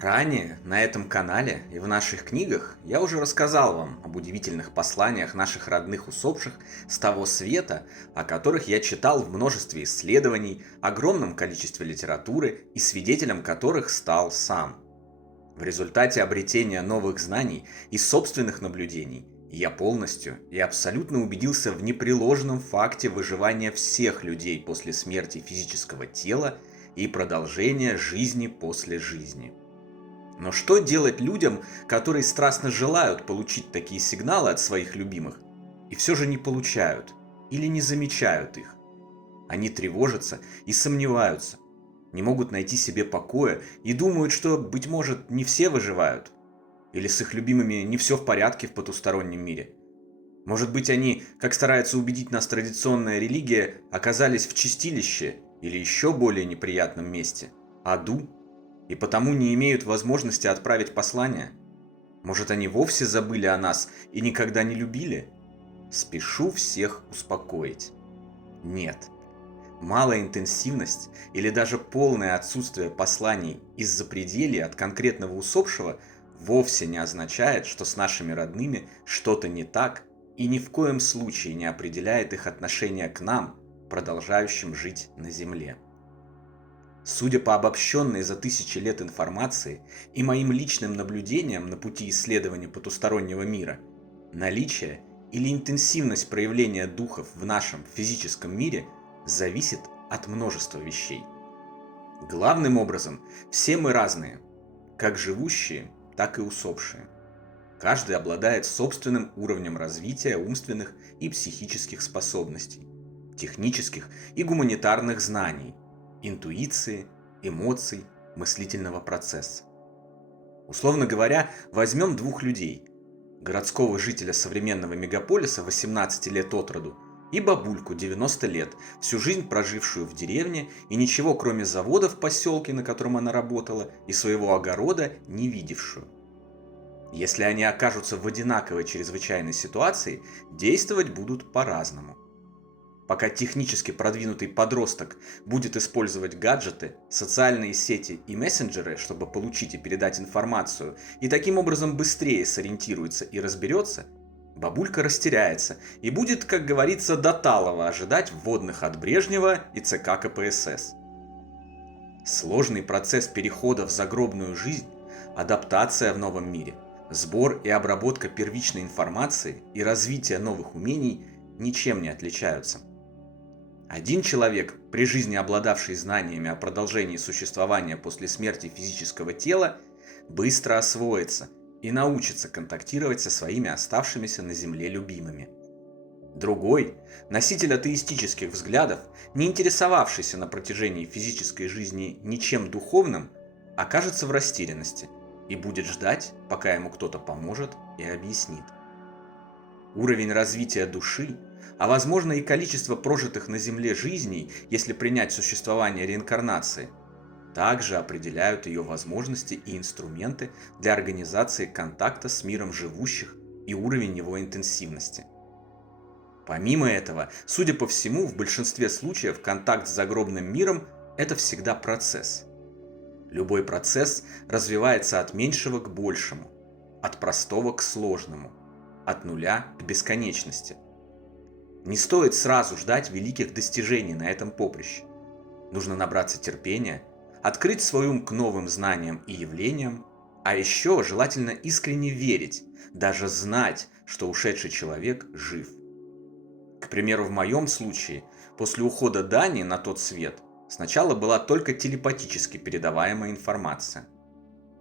Ранее на этом канале и в наших книгах я уже рассказал вам об удивительных посланиях наших родных усопших с того света, о которых я читал в множестве исследований, огромном количестве литературы и свидетелем которых стал сам. В результате обретения новых знаний и собственных наблюдений я полностью и абсолютно убедился в непреложном факте выживания всех людей после смерти физического тела и продолжения жизни после жизни. Но что делать людям, которые страстно желают получить такие сигналы от своих любимых, и все же не получают или не замечают их? Они тревожатся и сомневаются, не могут найти себе покоя и думают, что, быть может, не все выживают, или с их любимыми не все в порядке в потустороннем мире. Может быть, они, как старается убедить нас традиционная религия, оказались в чистилище или еще более неприятном месте – аду, и потому не имеют возможности отправить послание? Может, они вовсе забыли о нас и никогда не любили? Спешу всех успокоить. Нет. Малая интенсивность или даже полное отсутствие посланий из-за пределий от конкретного усопшего вовсе не означает, что с нашими родными что-то не так и ни в коем случае не определяет их отношение к нам, продолжающим жить на Земле. Судя по обобщенной за тысячи лет информации и моим личным наблюдениям на пути исследования потустороннего мира, наличие или интенсивность проявления духов в нашем физическом мире зависит от множества вещей. Главным образом, все мы разные, как живущие, так и усопшие. Каждый обладает собственным уровнем развития умственных и психических способностей, технических и гуманитарных знаний, интуиции, эмоций, мыслительного процесса. Условно говоря, возьмем двух людей: городского жителя современного мегаполиса 18 лет от роду и бабульку 90 лет, всю жизнь прожившую в деревне и ничего кроме завода в поселке, на котором она работала, и своего огорода не видевшую. Если они окажутся в одинаковой чрезвычайной ситуации, действовать будут по-разному. Пока технически продвинутый подросток будет использовать гаджеты, социальные сети и мессенджеры, чтобы получить и передать информацию, и таким образом быстрее сориентируется и разберется, бабулька растеряется и будет, как говорится, до талого ожидать вводных от Брежнева и ЦК КПСС. Сложный процесс перехода в загробную жизнь, адаптация в новом мире, сбор и обработка первичной информации и развитие новых умений ничем не отличаются. Один человек, при жизни обладавший знаниями о продолжении существования после смерти физического тела, быстро освоится и научится контактировать со своими оставшимися на Земле любимыми. Другой, носитель атеистических взглядов, не интересовавшийся на протяжении физической жизни ничем духовным, окажется в растерянности и будет ждать, пока ему кто-то поможет и объяснит. Уровень развития души, а возможно и количество прожитых на Земле жизней, если принять существование реинкарнации, также определяют ее возможности и инструменты для организации контакта с миром живущих и уровень его интенсивности. Помимо этого, судя по всему, в большинстве случаев контакт с загробным миром – это всегда процесс. Любой процесс развивается от меньшего к большему, от простого к сложному, от нуля к бесконечности. Не стоит сразу ждать великих достижений на этом поприще. Нужно набраться терпения, открыть свой ум к новым знаниям и явлениям, а еще желательно искренне верить, даже знать, что ушедший человек жив. К примеру, в моем случае, после ухода Дани на тот свет, сначала была только телепатически передаваемая информация.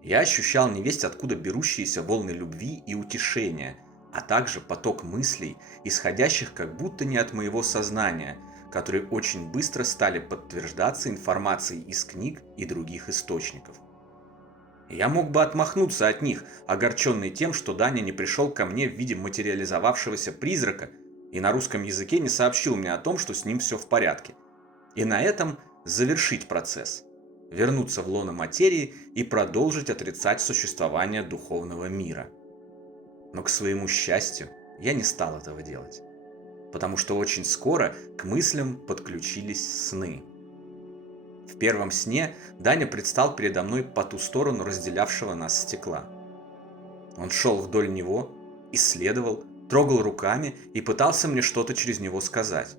Я ощущал невесть откуда берущиеся волны любви и утешения, а также поток мыслей, исходящих как будто не от моего сознания, которые очень быстро стали подтверждаться информацией из книг и других источников. Я мог бы отмахнуться от них, огорченный тем, что Даня не пришел ко мне в виде материализовавшегося призрака и на русском языке не сообщил мне о том, что с ним все в порядке. И на этом завершить процесс, вернуться в лоно материи и продолжить отрицать существование духовного мира. Но, к своему счастью, я не стал этого делать, потому что очень скоро к мыслям подключились сны. В первом сне Даня предстал передо мной по ту сторону разделявшего нас стекла. Он шел вдоль него, исследовал, трогал руками и пытался мне что-то через него сказать.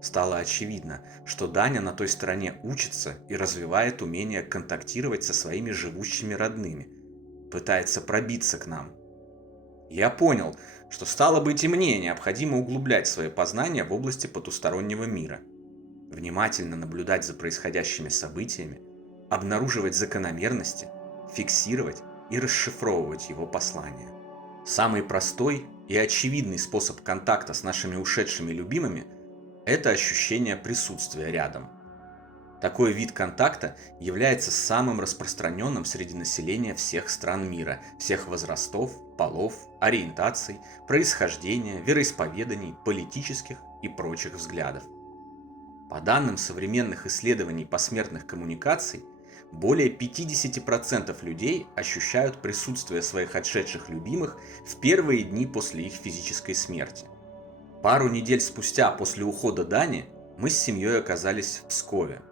Стало очевидно, что Даня на той стороне учится и развивает умение контактировать со своими живущими родными, пытается пробиться к нам. Я понял, что стало быть и мне необходимо углублять свои познания в области потустороннего мира, внимательно наблюдать за происходящими событиями, обнаруживать закономерности, фиксировать и расшифровывать его послания. Самый простой и очевидный способ контакта с нашими ушедшими любимыми – это ощущение присутствия рядом. Такой вид контакта является самым распространенным среди населения всех стран мира, всех возрастов, полов, ориентаций, происхождения, вероисповеданий, политических и прочих взглядов. По данным современных исследований посмертных коммуникаций, более 50% людей ощущают присутствие своих отшедших любимых в первые дни после их физической смерти. Пару недель спустя после ухода Дани мы с семьей оказались в Пскове.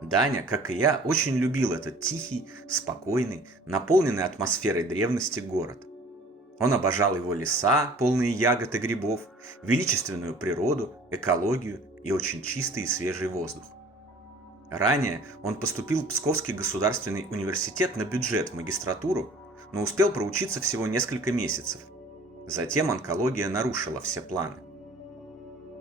Даня, как и я, очень любил этот тихий, спокойный, наполненный атмосферой древности город. Он обожал его леса, полные ягод и грибов, величественную природу, экологию и очень чистый и свежий воздух. Ранее он поступил в Псковский государственный университет на бюджет в магистратуру, но успел проучиться всего несколько месяцев. Затем онкология нарушила все планы.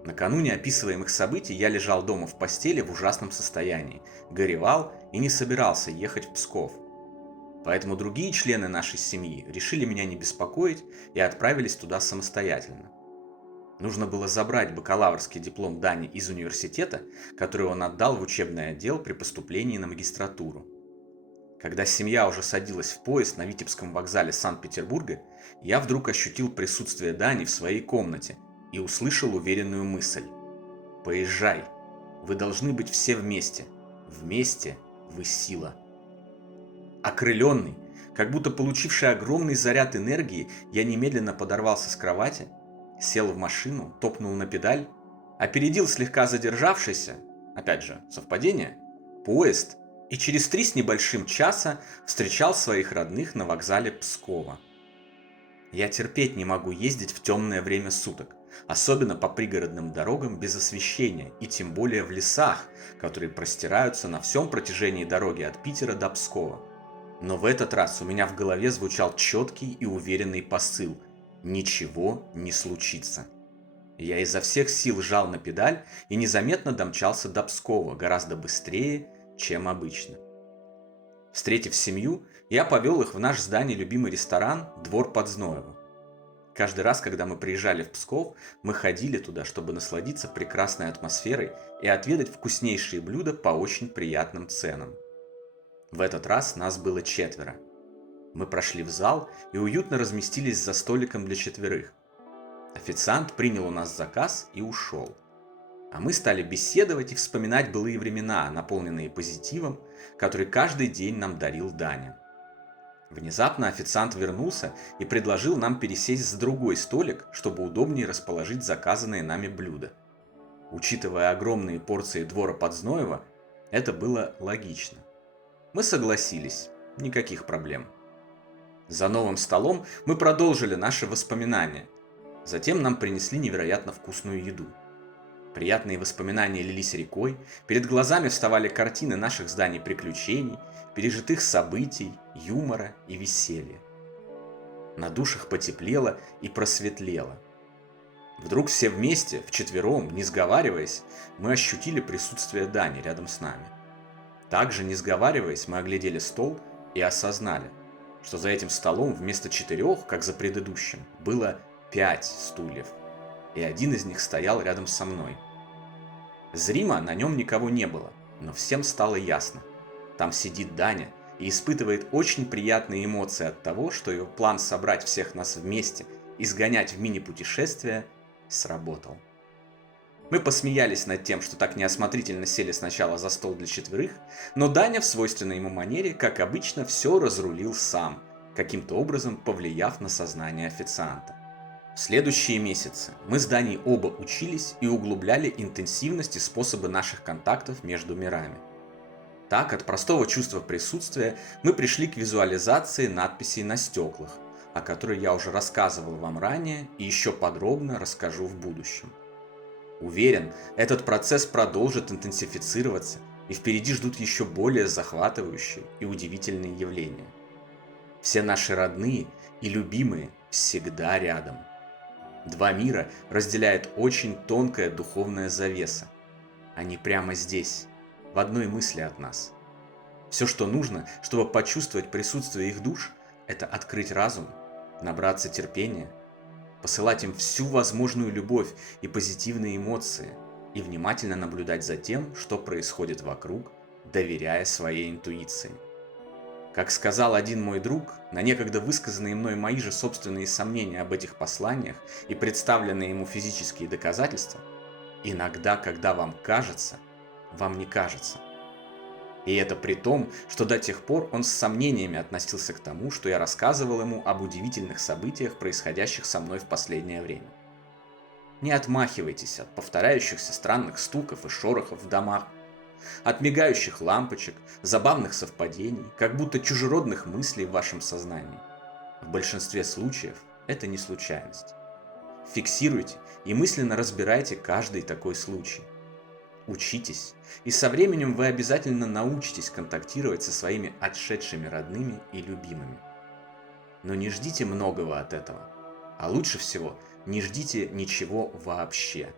Накануне описываемых событий я лежал дома в постели в ужасном состоянии, горевал и не собирался ехать в Псков. Поэтому другие члены нашей семьи решили меня не беспокоить и отправились туда самостоятельно. Нужно было забрать бакалаврский диплом Дани из университета, который он отдал в учебный отдел при поступлении на магистратуру. Когда семья уже садилась в поезд на Витебском вокзале Санкт-Петербурга, я вдруг ощутил присутствие Дани в своей комнате и услышал уверенную мысль: «Поезжай, вы должны быть все вместе, вместе вы сила». Окрыленный, как будто получивший огромный заряд энергии, я немедленно подорвался с кровати, сел в машину, топнул на педаль, опередил слегка задержавшийся, опять же, совпадение, поезд и через 3 с небольшим часа встречал своих родных на вокзале Пскова. Я терпеть не могу ездить в темное время суток, особенно по пригородным дорогам без освещения и тем более в лесах, которые простираются на всем протяжении дороги от Питера до Пскова. Но в этот раз у меня в голове звучал четкий и уверенный посыл: ничего не случится. Я изо всех сил жал на педаль и незаметно домчался до Пскова гораздо быстрее, чем обычно. Встретив семью, я повел их в наш с Даней любимый ресторан «Двор под Зноево». Каждый раз, когда мы приезжали в Псков, мы ходили туда, чтобы насладиться прекрасной атмосферой и отведать вкуснейшие блюда по очень приятным ценам. В этот раз нас было 4. Мы прошли в зал и уютно разместились за столиком для 4. Официант принял у нас заказ и ушел. А мы стали беседовать и вспоминать былые времена, наполненные позитивом, который каждый день нам дарил Даня. Внезапно официант вернулся и предложил нам пересесть за другой столик, чтобы удобнее расположить заказанные нами блюда. Учитывая огромные порции двора под Зноево, это было логично. Мы согласились, никаких проблем. За новым столом мы продолжили наши воспоминания. Затем нам принесли невероятно вкусную еду. Приятные воспоминания лились рекой, перед глазами вставали картины наших с Даней приключений, пережитых событий, юмора и веселья. На душах потеплело и просветлело. Вдруг все вместе, вчетвером, не сговариваясь, мы ощутили присутствие Дани рядом с нами. Также, не сговариваясь, мы оглядели стол и осознали, что за этим столом вместо 4, как за предыдущим, было 5 стульев, и один из них стоял рядом со мной. Зримо на нем никого не было, но всем стало ясно. Там сидит Даня и испытывает очень приятные эмоции от того, что его план собрать всех нас вместе и сгонять в мини-путешествие сработал. Мы посмеялись над тем, что так неосмотрительно сели сначала за стол для 4, но Даня в свойственной ему манере, как обычно, все разрулил сам, каким-то образом повлияв на сознание официанта. В следующие месяцы мы с Даней оба учились и углубляли интенсивность и способы наших контактов между мирами. Так, от простого чувства присутствия мы пришли к визуализации надписей на стеклах, о которой я уже рассказывал вам ранее и еще подробно расскажу в будущем. Уверен, этот процесс продолжит интенсифицироваться, и впереди ждут еще более захватывающие и удивительные явления. Все наши родные и любимые всегда рядом. Два мира разделяет очень тонкая духовная завеса. Они прямо здесь, в одной мысли от нас. Все, что нужно, чтобы почувствовать присутствие их душ, это открыть разум, набраться терпения, посылать им всю возможную любовь и позитивные эмоции и внимательно наблюдать за тем, что происходит вокруг, доверяя своей интуиции. Как сказал один мой друг, на некогда высказанные мной мои же собственные сомнения об этих посланиях и представленные ему физические доказательства, иногда, когда вам не кажется. И это при том, что до тех пор он с сомнениями относился к тому, что я рассказывал ему об удивительных событиях, происходящих со мной в последнее время. Не отмахивайтесь от повторяющихся странных стуков и шорохов в домах, от мигающих лампочек, забавных совпадений, как будто чужеродных мыслей в вашем сознании. В большинстве случаев это не случайность. Фиксируйте и мысленно разбирайте каждый такой случай. Учитесь, и со временем вы обязательно научитесь контактировать со своими отшедшими родными и любимыми. Но не ждите многого от этого, а лучше всего не ждите ничего вообще.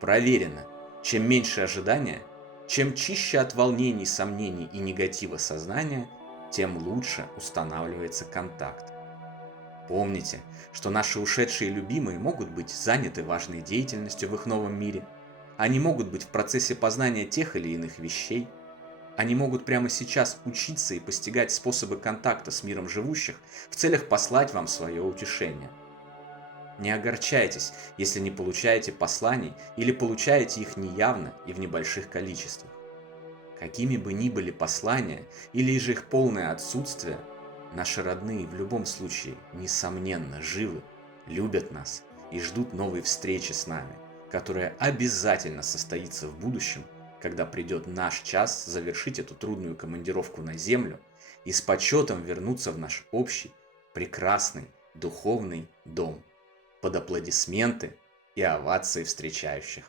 Проверено, чем меньше ожидания, чем чище от волнений, сомнений и негатива сознания, тем лучше устанавливается контакт. Помните, что наши ушедшие любимые могут быть заняты важной деятельностью в их новом мире. Они могут быть в процессе познания тех или иных вещей. Они могут прямо сейчас учиться и постигать способы контакта с миром живущих в целях послать вам свое утешение. Не огорчайтесь, если не получаете посланий или получаете их неявно и в небольших количествах. Какими бы ни были послания или же их полное отсутствие, наши родные в любом случае, несомненно, живы, любят нас и ждут новой встречи с нами, которая обязательно состоится в будущем, когда придет наш час завершить эту трудную командировку на Землю и с почетом вернуться в наш общий, прекрасный, духовный дом под аплодисменты и овации встречающих.